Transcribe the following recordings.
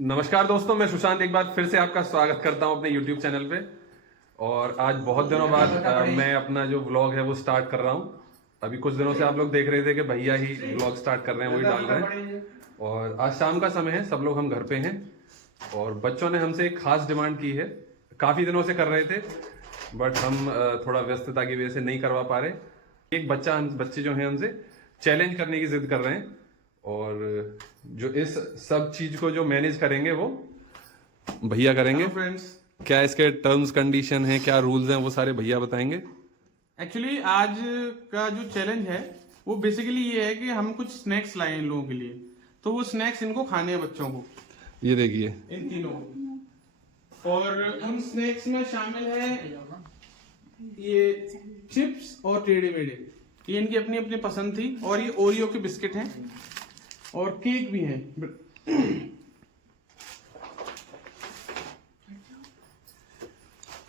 नमस्कार दोस्तों, मैं सुशांत एक बार फिर से आपका स्वागत करता हूं अपने YouTube चैनल पे। और आज बहुत दिनों बाद मैं अपना जो व्लॉग है वो स्टार्ट कर रहा हूं। अभी कुछ दिनों से आप लोग देख रहे थे कि भैया ही व्लॉग स्टार्ट कर रहे हैं, वही डाल रहे हैं। और आज शाम का समय है, सब लोग हम घर पे हैं और बच्चों ने हमसे एक खास डिमांड की है। काफ़ी दिनों से कर रहे थे बट हम थोड़ा व्यस्तता की वजह से नहीं करवा पा रहे। एक बच्चे जो हैं हमसे चैलेंज करने की जिद कर रहे हैं और जो इस सब चीज को जो मैनेज करेंगे वो भैया करेंगे। फ्रेंड्स, क्या इसके टर्म्स कंडीशन है, क्या रूल्स हैं, वो सारे भैया बताएंगे। एक्चुअली आज का जो चैलेंज है वो बेसिकली ये है कि हम कुछ स्नैक्स लाए इन लोगों के लिए। तो वो स्नैक्स इनको खाने हैं बच्चों को, ये देखिए इन तीनों को। और उन स्नैक्स में शामिल है ये चिप्स और टेढ़े मेढ़े, ये इनकी अपनी अपनी पसंद थी। और ये ओरियो के बिस्किट हैं और केक भी हैं।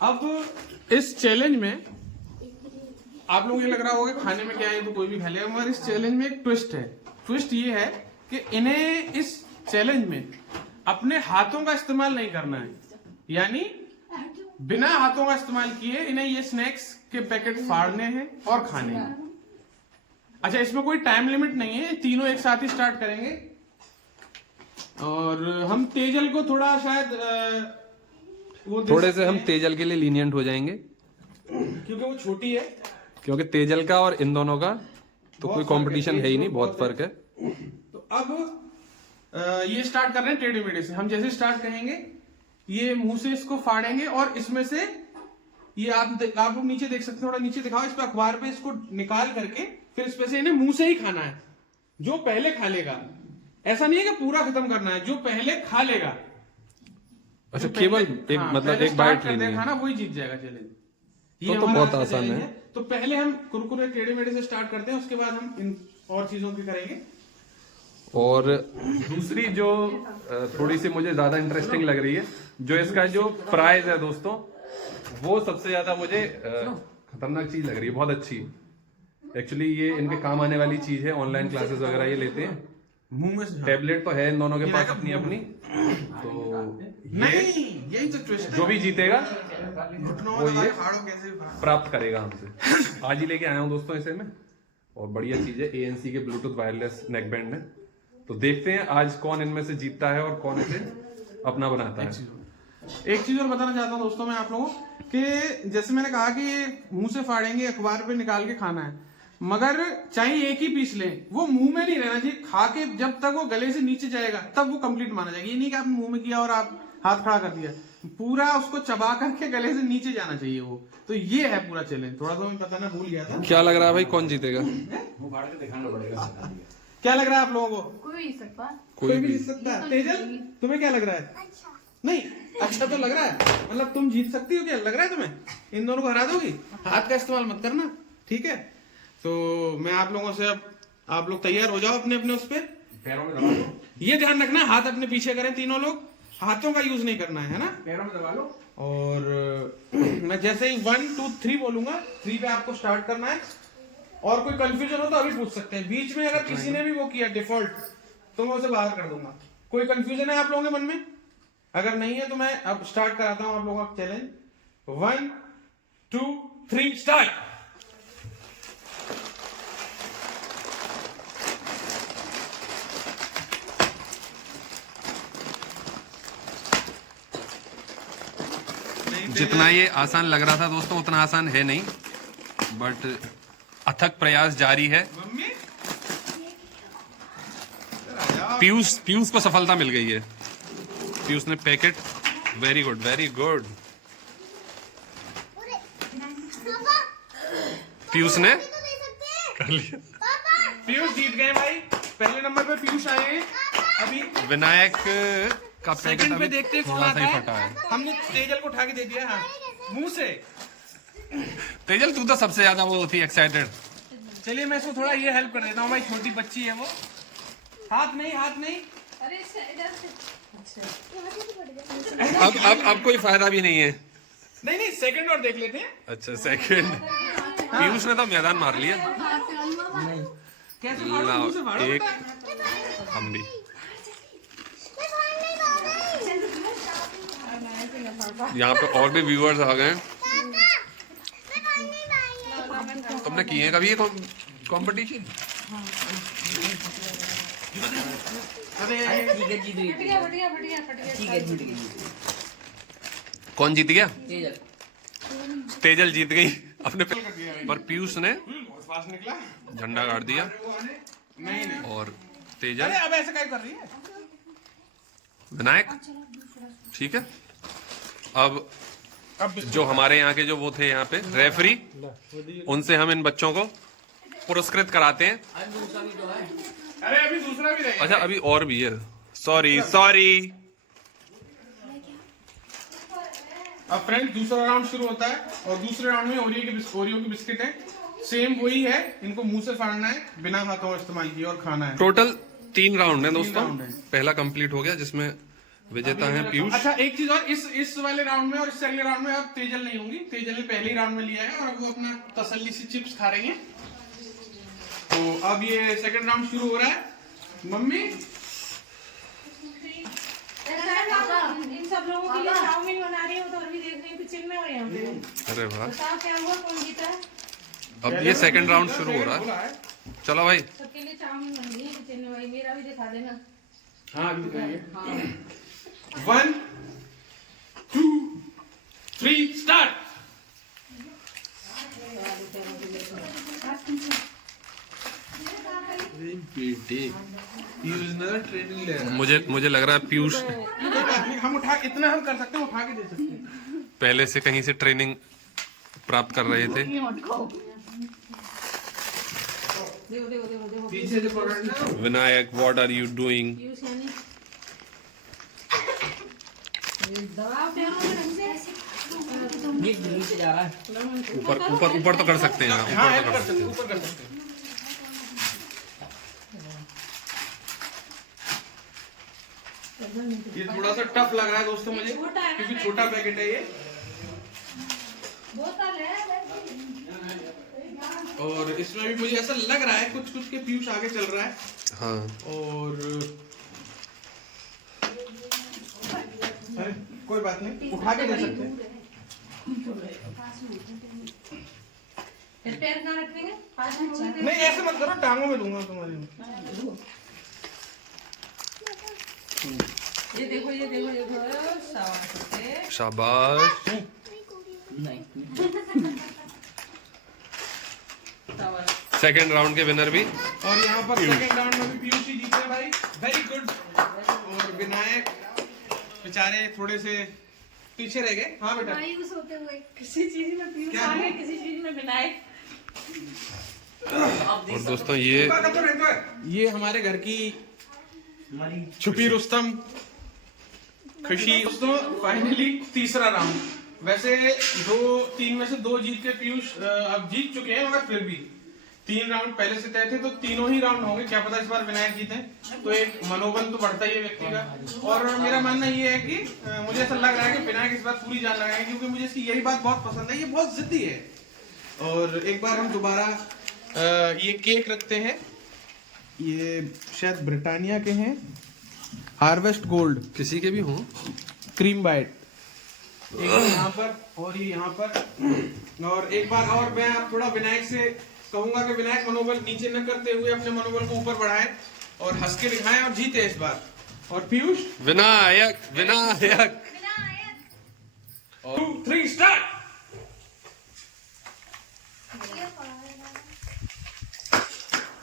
अब इस चैलेंज में आप लोगों को ये लग रहा होगा खाने में क्या है तो कोई भी खा लेगा, मगर इस चैलेंज में एक ट्विस्ट है। ट्विस्ट ये है कि इन्हें इस चैलेंज में अपने हाथों का इस्तेमाल नहीं करना है, यानी बिना हाथों का इस्तेमाल किए इन्हें ये स्नैक्स के पैकेट फाड़ने हैं और खाने हैं। अच्छा, इसमें कोई टाइम लिमिट नहीं है, तीनों एक साथ ही स्टार्ट करेंगे। और हम तेजल को थोड़ा शायद थोड़े से हम तेजल के लिए लीनियंट हो जाएंगे क्योंकि वो छोटी है, क्योंकि तेजल का और इन दोनों का तो कोई कंपटीशन है ही नहीं, बहुत फर्क है। तो अब ये स्टार्ट कर रहे हैं टेढ़े मेढ़े से। हम जैसे स्टार्ट करेंगे ये मुंह से इसको फाड़ेंगे और इसमें से ये आप लोग नीचे देख सकते हैं, थोड़ा नीचे दिखाओ, इस पे अखबार पे इसको निकाल करके फिर इस पे से इन्हें मुंह से ही खाना है। जो पहले खा लेगा, ऐसा नहीं है कि पूरा खत्म करना है, जो पहले खा लेगा। अच्छा, केवल एक मतलब एक बाइट लेनी है, खाना वही जीत जाएगा चैलेंज। ये तो बहुत आसान है। तो पहले हम कुरकुरे टेढ़े मेढ़े से स्टार्ट करते हैं, उसके बाद हम इन और चीजों की करेंगे। और दूसरी जो थोड़ी सी मुझे ज्यादा इंटरेस्टिंग लग रही है, जो इसका जो प्राइस है दोस्तों, वो सबसे ज्यादा मुझे खतरनाक चीज लग रही है, बहुत अच्छी। एक्चुअली ये इनके काम आने वाली चीज है, ऑनलाइन क्लासेस वगैरह ये लेते हैं। मुंह में टैबलेट तो है इन दोनों के पास अपनी अपनी, तो नहीं, यही तो ट्विस्ट है। जो भी जीतेगा वो ये कैसे प्राप्त करेगा हमसे। आज ही लेके आया हूँ दोस्तों इसे मैं, और बढ़िया चीज है, ANC के ब्लूटूथ वायरलेस नेक बैंड है। तो देखते हैं आज कौन इनमें से जीतता है और कौन इसे अपना बनाता है। एक चीज और बताना चाहता हूँ दोस्तों मैं आप लोगों कि जैसे मैंने कहा कि ये मुंह से फाड़ेंगे, अखबार पे निकाल के खाना है, मगर चाहे एक ही पीस लें, वो मुंह में नहीं रहना चाहिए। खा के जब तक वो गले से नीचे जाएगा तब वो कंप्लीट माना जाएगा। ये नहीं कि आपने मुंह में किया और आप हाथ खड़ा कर दिया, पूरा उसको चबा करके गले से नीचे जाना चाहिए वो। तो ये है पूरा चैलेंज। थोड़ा सा मैं बताना भूल गया था। क्या लग रहा है भाई, कौन जीतेगा? क्या लग रहा है आप लोगों को? कोई भी जीत सकता है। तेजल, तुम्हें क्या लग रहा है? नहीं, अच्छा तो लग रहा है, मतलब तुम जीत सकती हो। क्या लग रहा है तुम्हें? इन दोनों को हरा दोगी? हाथ का इस्तेमाल मत करना, ठीक है? तो मैं आप लोगों से, अब आप लोग तैयार हो जाओ अपने अपने उस पे। पैरों में दबा लो, ये ध्यान रखना हाथ अपने पीछे करें, तीनों लोग हाथों का यूज नहीं करना है ना? पैरों में दबा लो। और मैं जैसे ही 1 2 3 बोलूंगा, 3 पे आपको स्टार्ट करना है। और कोई कंफ्यूजन हो तो अभी पूछ सकते हैं। बीच में अगर किसी ने भी वो किया डिफॉल्ट, तो मैं उसे बाहर कर दूंगा। कोई कंफ्यूजन है आप लोगों के मन में? अगर नहीं है तो मैं अब स्टार्ट कराता हूं आप लोगों का चैलेंज। 1 2 3 स्टार्ट। जितना ये आसान लग रहा था दोस्तों, उतना आसान है नहीं, बट अथक प्रयास जारी है। पीयूष को सफलता मिल गई है। पीयूष ने packet, very good very good. Piyush ने कर लिया। पीयूष जीत गए भाई, पहले नंबर पे पीयूष आए हैं। अभी विनायक का पैकेट सेकंड पे अभी देखते हैं कौन थोड़ा आता सा ही है। फटा है। हमने तेजल को उठा के दे दिया, हाँ, मुंह से। तेजल, तू तो सबसे ज्यादा वो थी एक्साइटेड। चलिए मैं इसको थोड़ा ये हेल्प कर देता हूँ भाई, छोटी बच्ची है वो। हाथ नहीं, हाथ नहीं। अब कोई फायदा भी नहीं है। नहीं नहीं, सेकंड और देख लेते हैं। अच्छा, सेकंड। पीयूष ने तो मैदान मार लिया। कैसे फाड़ो? मुंह से फाड़ो। एक हम भी यहाँ पे और भी व्यूअर्स आ गए हैं। तुमने किए हैं कभी ये कंपटीशन? कौन जीत गया? तेजल जीत गई अपने पर पीयूष ने फास्ट निकला, झंडा गाड़ दिया। नहीं और तेजल, अरे अब ऐसे क्या कर रही है? विनायक ठीक है। अब जो हमारे यहाँ के जो वो थे यहाँ पे रेफरी, उनसे हम इन बच्चों को पुरस्कृत कराते हैं। अरे अभी दूसरा भी रहेगा। अच्छा अभी और भी है, सॉरी सॉरी। अब फ्रेंड्स दूसरा राउंड शुरू होता है और दूसरे राउंड में ओरियो की बिस्किट है, सेम वही है। इनको मुंह से फाड़ना है, बिना हाथों इस्तेमाल किए, और खाना है। टोटल 3 राउंड है दोस्तों। राउंड है। पहला कंप्लीट हो गया जिसमें विजेता है पीयूष। अच्छा एक चीज और, इस वाले राउंड में और इससे अगले राउंड में अब तेजल नहीं होंगी। तेजल ने पहले ही राउंड में लिया है और अब वो अपना तसल्ली से चिप्स खा रही है। तो अब ये सेकंड राउंड शुरू हो रहा है। मम्मी इन सब लोगों के लिए चाउमीन बना रही हूँ, तो अभी देख रही हूँ किचन में। और यहाँ पे अरे वाह, बताओ क्या हुआ, कौन जीता है? अब ये सेकंड राउंड शुरू हो रहा है। चलो भाई, सबके लिए चाउमीन बन रही है किचन में। भाई मेरा भी दिखा देना। हाँ 1 2 3 स्टार्ट। मुझे लग रहा है पीयूष हम इतना हम कर सकते हैं, उठा के दे सकते हैं। पहले से कहीं से ट्रेनिंग प्राप्त कर रहे थे। देखो देखो देखो देखो। पीछे से पकड़ना। Vinayak, what are you doing? Piyush यानी दबाव दे रहा हूँ ढंग से। नीचे जा रहा है। ऊपर ऊपर ऊपर तो कर सकते हैं हाँ ऊपर तो हेल्प कर कर सकते सकते हैं, ऊपर कर सकते हैं। ये थोड़ा सा टफ लग रहा है दोस्तों मुझे, क्योंकि छोटा पैकेट है ये। बोतल है। और इसमें भी मुझे ऐसा लग रहा है कुछ कुछ के पीयूष आगे चल रहा है। हैं। हाँ और अरे, कोई बात नहीं, उठा के दे सकते हैं। पैर कहाँ रखेंगे? पास में होंगे। नहीं ऐसे मत करो, टांगों में दूंगा तुम्हारी। ये देखो ये देखो ये देखो। शाबाश। शाबाश। नहीं शाबाश। सेकंड राउंड के विनर भी। और यहाँ पर सेकंड राउंड में भी पीयूष ही जीते भाई, वेरी गुड। और विनायक बेचारे थोड़े से पीछे रह गए। हाँ बेटा, मायूस होते हुए किसी चीज में पीयूष क्या? आगे, किसी चीज में विनायक। और दोस्तों ये हमारे घर की छुपी रुस्तम खुशी। दोस्तों फाइनली तीसरा राउंड। वैसे 3 में से 2 जीत के पीयूष अब जीत चुके हैं, मगर फिर भी 3 राउंड पहले से तय थे, तो तीनों ही राउंड होंगे। क्या पता इस बार विनायक जीते, तो एक मनोबल तो बढ़ता ही है व्यक्ति का। और मेरा मानना ये है कि मुझे ऐसा लग रहा है कि विनायक इस बार पूरी जान लगाएंगे, क्योंकि मुझे इसकी यही बात बहुत पसंद है, ये बहुत जिद्दी है। और एक बार हम दोबारा ये केक रखते हैं। ये शायद ब्रिटानिया के हैं, हार्वेस्ट गोल्ड किसी के भी हों। Cream bite. एक यहाँ पर और ये यहाँ पर। और एक बार और मैं थोड़ा विनायक से कहूंगा कि विनायक मनोबल नीचे न करते हुए अपने मनोबल को ऊपर बढ़ाएं और हंस के दिखाएं और जीते इस बार। और पीयूष विनायक विनायक। 2 3 स्टार्ट।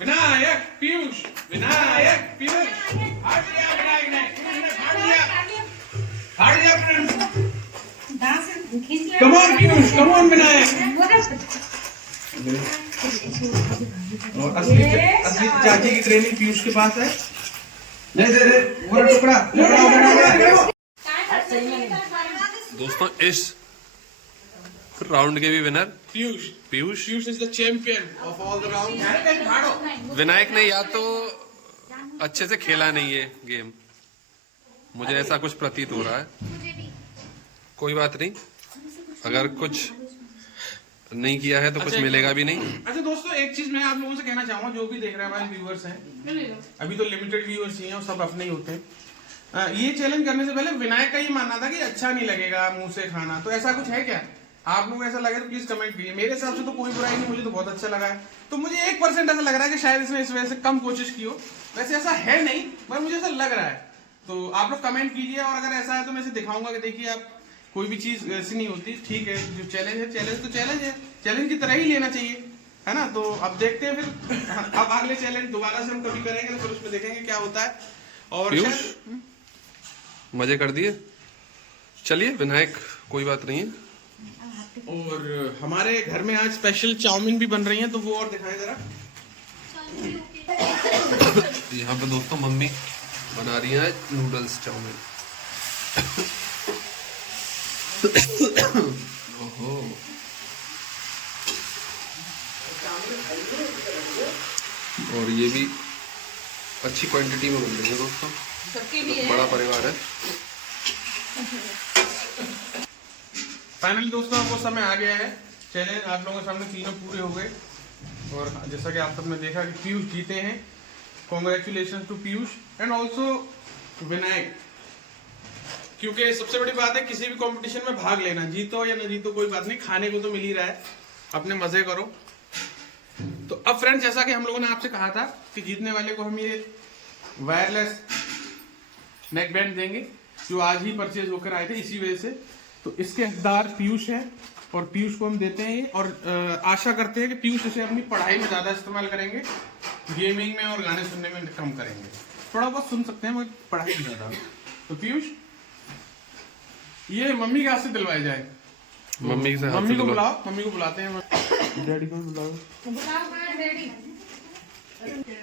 विनायक पीयूष, विनायक पीयूष। फाड़ दिया विनायक ने, फाड़ दिया, फाड़ दिया friends. Come on Piyush, come on Vinayak. और असली चाची की ट्रेनिंग पीयूष के पास है। दे दे दे, पूरा टुकड़ा टुकड़ा बना। दोस्तों इस राउंड के भी winner Piyush Piyush. Piyush is the champion of all the round. Vinayak ने या तो अच्छे से खेला नहीं है गेम, मुझे ऐसा कुछ प्रतीत हो रहा है। कोई बात नहीं, अगर कुछ नहीं किया है तो कुछ मिलेगा भी नहीं। अच्छा दोस्तों, एक चीज मैं आप लोगों से कहना चाहूंगा, जो भी देख रहे हैं हमारे व्यूअर्स हैं, अभी तो लिमिटेड व्यूअर्स ही हैं और सब अपने ही होते हैं। ये चैलेंज करने से पहले विनायक का ये मानना था कि अच्छा नहीं लगेगा मुंह से खाना, तो ऐसा कुछ है क्या? आप लोग ऐसा लगे तो प्लीज कमेंट कीजिए। मेरे हिसाब से तो कोई बुराई नहीं, मुझे तो बहुत अच्छा लगा है। तो मुझे 1% ऐसा लग रहा है कि शायद इसने इस वजह से कम कोशिश की हो, वैसे ऐसा है नहीं, मगर मुझे ऐसा लग रहा है। तो आप लोग कमेंट कीजिए, और अगर ऐसा है तो मैं इसे दिखाऊंगा कि देखिए आप कोई भी चीज ऐसी नहीं होती। ठीक है, जो चैलेंज है चैलेंज तो चैलेंज है, चैलेंज की तरह ही लेना चाहिए, है ना। तो अब देखते हैं फिर अब अगले चैलेंज दोबारा से हम कभी करेंगे तो फिर उसमें देखेंगे क्या होता है। और पीयूष शायद- मजे कर दिए, चलिए विनायक कोई बात नहीं है। और हमारे घर में आज स्पेशल चाउमीन भी बन रही है, तो वो और दिखाएं जरा। यहाँ पे दोस्तों मम्मी बना रही है नूडल्स चाउमीन। ओहो, और ये भी अच्छी क्वांटिटी में बन रही है दोस्तों, बड़ा परिवार है। फाइनली दोस्तों अब वो समय आ गया है, चैलेंज आप लोगों के सामने तीनों पूरे हो गए। और जैसा कि आप सबने देखा कि पीयूष जीते हैं। Congratulation to Piyush and also Vinayak. क्योंकि सबसे बड़ी बात है किसी भी कंपटीशन में भाग लेना, जीतो या ना जीतो कोई बात नहीं, खाने को तो मिल ही रहा है, अपने मजे करो। तो अब फ्रेंड्स, जैसा कि हम लोगों ने आपसे कहा था कि जीतने वाले को हम ये वायरलेस नेक बैंड देंगे, जो आज ही परचेज होकर आए थे इसी वजह से। तो इसके हकदार पीयूष है, और पीयूष को हम देते हैं ये, और आशा करते हैं कि पीयूष इसे अपनी पढ़ाई में ज्यादा इस्तेमाल करेंगे, गेमिंग में और गाने सुनने में कम करेंगे। थोड़ा बहुत सुन सकते हैं मगर पढ़ाई में ज्यादा। तो पीयूष ये मम्मी के हाथ से दिलवाए जाए। मम्मी से हाथ मम्मी से को दिलवा- बुलाओ, मम्मी को बुलाते हैं, डैडी को भी बुलाओ।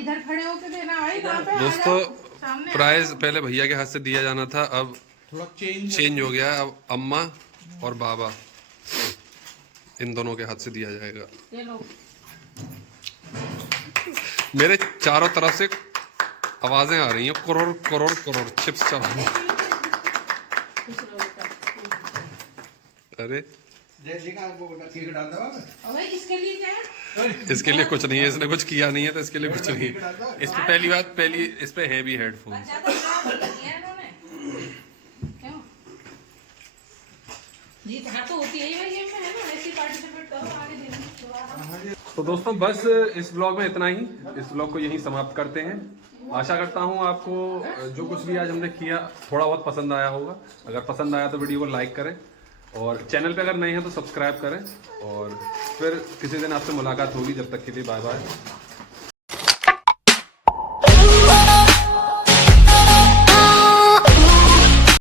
इधर खड़े होके देना भाई, कहाँ पे? आ दोस्तों जाओ, सामने आ प्राइज पहले भैया के हाथ से दिया जाना था, अब थोड़ा चेंज चेंज हो गया, अब अम्मा और बाबा इन दोनों के हाथ से दिया जाएगा। जाओ। ये लो। मेरे चारों तरफ से आवाजें आ रही हैं, करोड़ करोड़ करोड़ चिप्स चाउमीन। अरे और भाई इसके लिए क्या है? इसके लिए कुछ नहीं है, इसने कुछ किया नहीं है तो इसके लिए कुछ नहीं है। इस पे पहली बात, पहली इस पे है भी हेडफोन। अच्छा तो खराब नहीं किया इन्होंने। क्यों? जीत हार तो होती है ही भाई गेम में, है ना? ऐसी पार्टिसिपेट करो, आगे देखो। तो दोस्तों बस इस ब्लॉग में इतना ही, इस ब्लॉग को यहीं समाप्त करते हैं। आशा करता हूँ आपको जो कुछ भी आज हमने किया थोड़ा बहुत पसंद आया होगा। अगर पसंद आया तो वीडियो को लाइक करें, और चैनल पे अगर नए हैं तो सब्सक्राइब करें, और फिर किसी दिन आपसे मुलाकात होगी। जब तक के लिए बाय बाय।